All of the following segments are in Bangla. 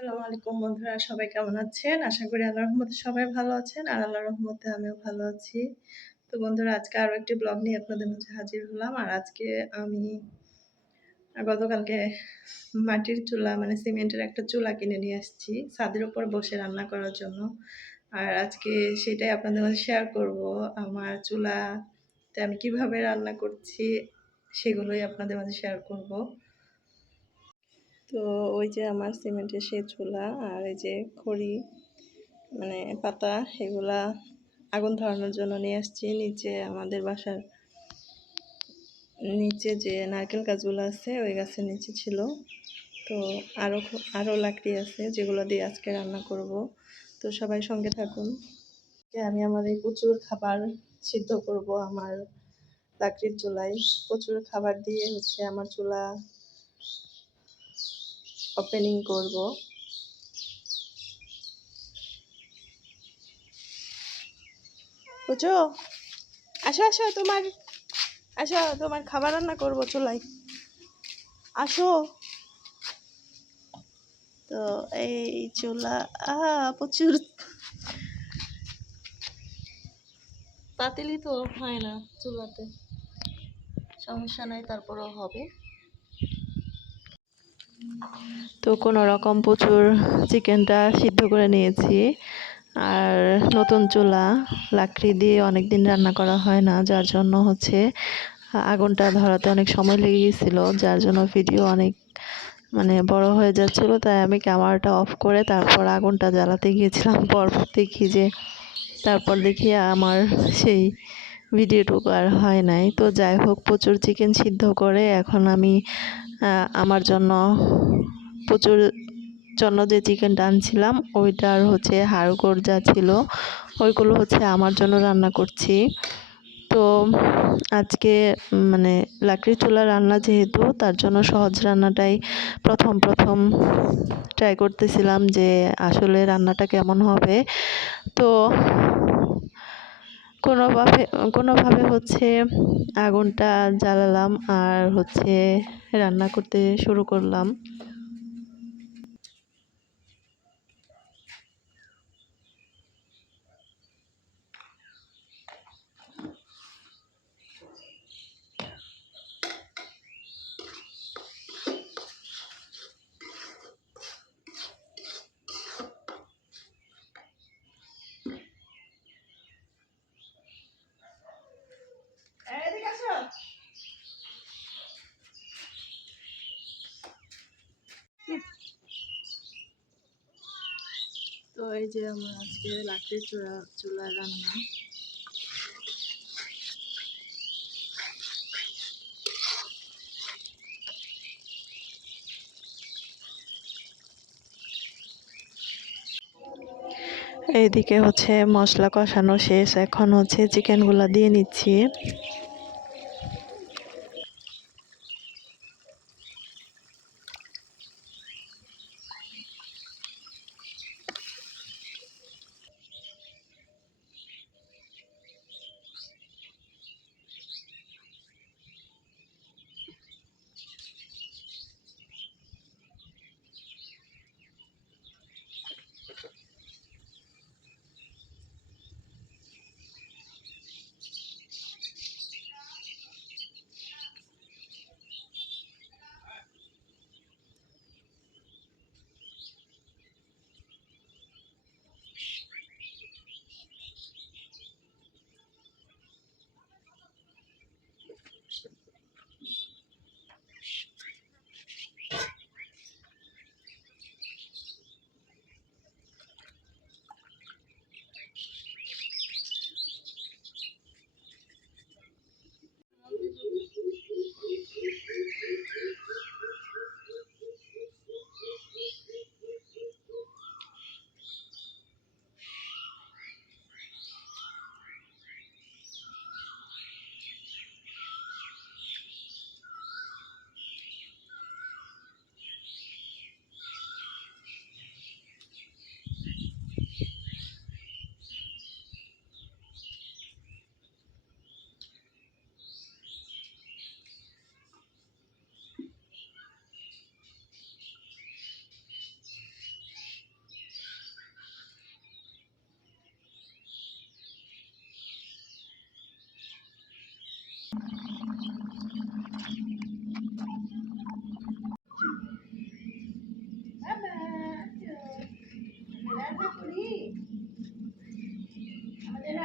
আসসালামু আলাইকুম বন্ধুরা, সবাই কেমন আছেন? আশা করি আল্লাহর রহমতে সবাই ভালো আছেন আর আল্লাহর রহমতে আমিও ভালো আছি। তো বন্ধুরা, আজকে আরও একটি ব্লগ নিয়ে আপনাদের মাঝে হাজির হলাম। আর আজকে আমি গতকালকে মাটির চুলা মানে সিমেন্টের একটা চুলা কিনে নিয়ে আসছি, ছাদের উপর বসে রান্না করার জন্য। আর আজকে সেটাই আপনাদের মাঝে শেয়ার করব। আমার চুলাতে আমি কীভাবে রান্না করছি, সেগুলোই আপনাদের মাঝে শেয়ার করব। তো ওই যে আমার সিমেন্টের সেই চুলা আর এই যে খড়ি মানে পাতা, এগুলা আগুন ধরানোর জন্য নিয়ে আসছি। নিচে আমাদের বাসার নিচে যে নারকেল গাছগুলো আছে, ওই গাছের নিচে ছিল। তো আরও আরও লাকড়ি আছে যেগুলো দিয়ে আজকে রান্না করব। তো সবাই সঙ্গে থাকুন। আমি আমার এই প্রচুর খাবার সিদ্ধ করব আমার লাকড়ির চুলায়। প্রচুর খাবার দিয়ে হচ্ছে আমার চুলা ওপেনিং করব। বুঝো আসো আসো, তোমার আসো, তোমার খাবার রান্না করব, চুলাই। আসো। তো এই চুলা, আহা, প্রচুর। পাতিলি তো হয় না চুলাতে। সমস্যা নাই, তারপরেও হবে। তো কোনো রকম প্রচুর চিকেনটা সিদ্ধ করে নিয়েছি। আর নতুন চুলা, লাকড়ি দিয়ে অনেক দিন রান্না করা হয় না, যার জন্য হচ্ছে আগুনটা ধরাতে অনেক সময় লেগে গেছিল যার জন্য ভিডিও অনেক মানে বড় হয়ে যাচ্ছিল, তাই আমি ক্যামেরাটা অফ করে তারপর আগুনটা জ্বালাতে গিয়েছিলাম। পরপর দেখি যে তারপর দেখি আমার সেই ভিডিওটুকু আর হয় নাই। তো যাই হোক, প্রচুর চিকেন সিদ্ধ করে এখন আমি আমার জন্য প্রচুর জন্য যে চিকেনটা আনছিলাম ওইটার হচ্ছে হাড়গোড় যা ছিল, ওইগুলো হচ্ছে আমার জন্য রান্না করছি। তো আজকে মানে লাকড়ি চুলা রান্না যেহেতু, তার জন্য সহজ রান্নাটাই প্রথম প্রথম ট্রাই করতেছিলাম যে আসলে রান্নাটা কেমন হবে। তো কোনোভাবে কোনোভাবে হচ্ছে আগুনটা জ্বালালাম আর হচ্ছে রান্না করতে শুরু করলাম। তো এই যে আমার আজকে লাকড়ির চুলা চুলার রান্না। এইদিকে হচ্ছে মশলা কষানো শেষ। এখন হচ্ছে চিকেনগুলো দিয়ে নিচ্ছি।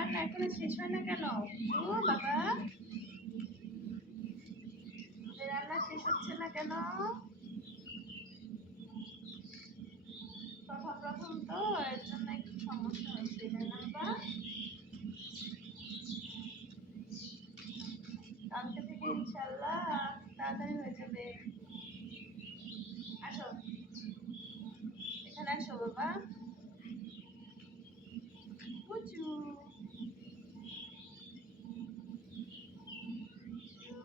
রান্না এখনও শেষ হয় না কেন? বাবা। রান্না শেষ হচ্ছে না কেন? প্রথম প্রথম তো এর জন্য একটু সমস্যা হচ্ছে না, বাবা? কালকে থেকে ইনশাল্লাহ তাড়াতাড়ি হয়ে যাবে আসো এখানে আসো বাবা পুচু পুচু।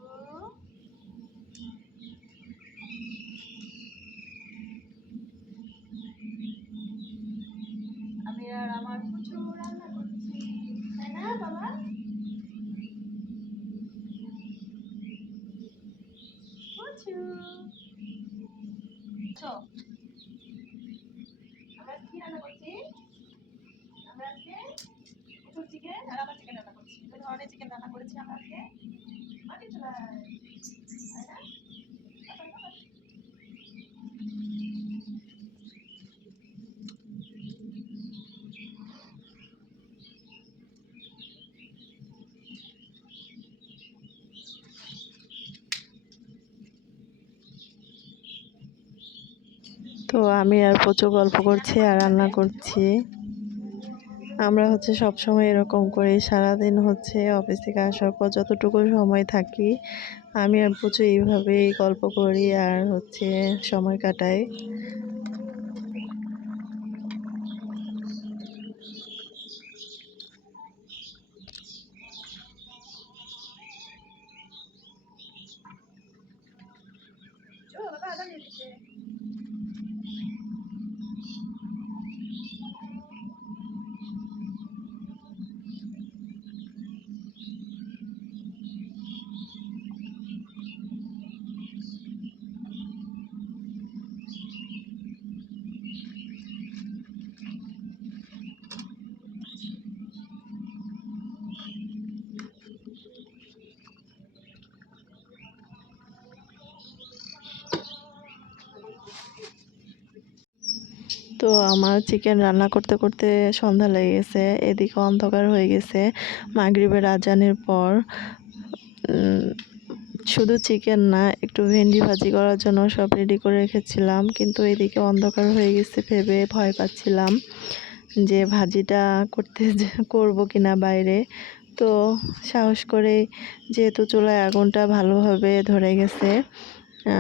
আমি আর আমার পুচু রান্না করছি তাই না বাবা পুচু আসো আমরা কি রান্না করছি আমরা তো আমি আর প্রচুর গল্প করছি আর রান্না করছি। আমরা হচ্ছে সব সময় এরকম করি, সারাদিন হচ্ছে অফিস থেকে আসার পর যতটুকু সময় থাকি, আমি আর প্রচুর এইভাবেই গল্প করি আর হচ্ছে সময় কাটাই। তো আমার চিকেন রান্না করতে করতে সন্ধ্যা লেগে গেছে। এদিকে অন্ধকার হয়ে গেছে। মাগরিবের আজানের পর শুধু চিকেন না, একটু ভেন্ডি ভাজি করার জন্য সব রেডি করে রেখেছিলাম। কিন্তু এদিকে অন্ধকার হয়ে গেছে ভেবে ভয় পাচ্ছিলাম যে ভাজিটা করতে করব কিনা বাইরে। তো সাহস করে যেহেতু চুলায় আগুনটা ভালোভাবে ধরে গেছে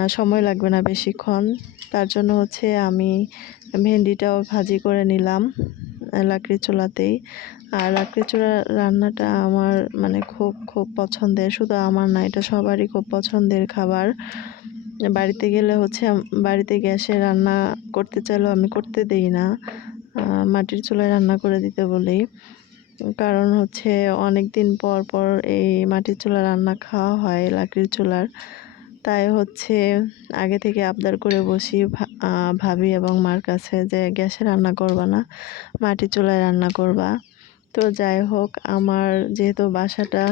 সময় লাগবে না বেশিক্ষণ। তার জন্য হচ্ছে আমি ভেন্ডিটাও ভাজি করে নিলাম লাকড়ি চুলাতেই। আর লাকড়ি চুলা রান্নাটা আমার মানে খুব খুব পছন্দের। শুধু আমার না, এটা সবারই খুব পছন্দের খাবার। বাড়িতে গেলে হচ্ছে বাড়িতে গ্যাসে রান্না করতে চাইলেও আমি করতে দেই না। মাটির চুলায় রান্না করে দিতে বলি। কারণ হচ্ছে অনেক দিন পর পর এই মাটির চুলা রান্না খাওয়া হয়, লাকড়ির চুলার। তাই হচ্ছে আগে থেকে আবদার করে বসি ভাবি এবং মার কাছে যে গ্যাসে রান্না করবা না, মাটির চুলায় রান্না করবা। তো যাই হোক, আমার যেহেতু বাসাটা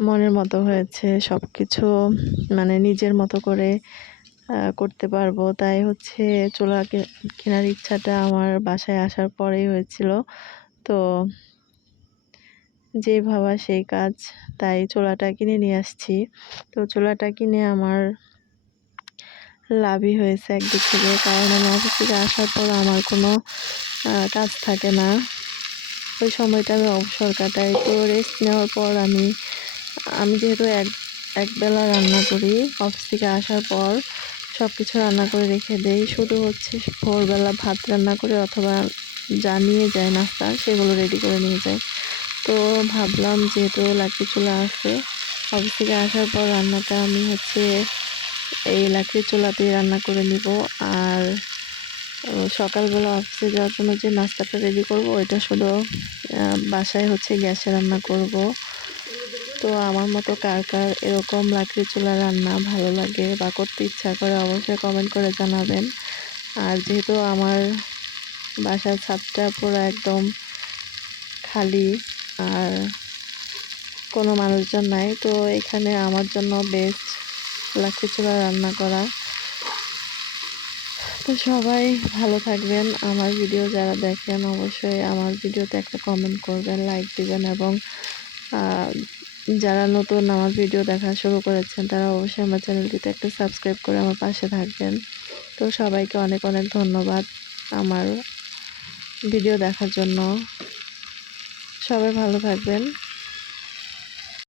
মনের মতো হয়েছে সব কিছু মানে নিজের মতো করে করতে পারব। তাই হচ্ছে চুলা কেনার ইচ্ছাটা আমার বাসায় আসার পরেই হয়েছিল। তো যে ভাবা সেই কাজ, তাই চুলাটা কিনে নিয়ে আসছি। তো চুলাটা কিনে আমার লাভই হয়েছে একদিক থেকে, কারণ আমি অফিস থেকে আসার পর আমার কোনো কাজ থাকে না। ওই সময়টা আমি অবসর কাটাই তো রেস্ট নেওয়ার পর আমি আমি যেহেতু এক, একবেলা রান্না করি অফিস থেকে আসার পর সব কিছু রান্না করে রেখে দেই। শুধু হচ্ছে ভোরবেলা ভাত রান্না করে অথবা যা নিয়ে যায় নাস্তা, সেগুলো রেডি করে নিয়ে যায় তো ভাবলাম যেহেতু লাকড়ি চুলা আছে অফিস থেকে আসার পর রান্নাটা আমি হচ্ছে এই লাকড়ির চুলাতেই রান্না করে নিব। আর সকালবেলা অফিসে যাওয়ার জন্য যে নাস্তাটা রেডি করব, ওইটা শুধু বাসায় হচ্ছে গ্যাসে রান্না করব। তো আমার মতো কার কার এরকম লাকড়ি চুলা রান্না ভালো লাগে বা করতে ইচ্ছা করে অবশ্যই কমেন্ট করে জানাবেন। আর যেহেতু আমার বাসার ছাদটা পুরো একদম খালি আর কোনো মানুষজন নাই। তো এখানে আমার জন্য বেস্ট লাকড়ি চুলা রান্না করা। তো সবাই ভালো থাকবেন। আমার ভিডিও যারা দেখেন অবশ্যই আমার ভিডিওতে একটা কমেন্ট করবেন লাইক দিবেন এবং যারা নতুন আমার ভিডিও দেখা শুরু করেছেন, তারা অবশ্যই আমার চ্যানেলটিতে একটা সাবস্ক্রাইব করে আমার পাশে থাকবেন। তো সবাইকে অনেক অনেক ধন্যবাদ আমার ভিডিও দেখার জন্য। সবাই ভালো থাকবেন।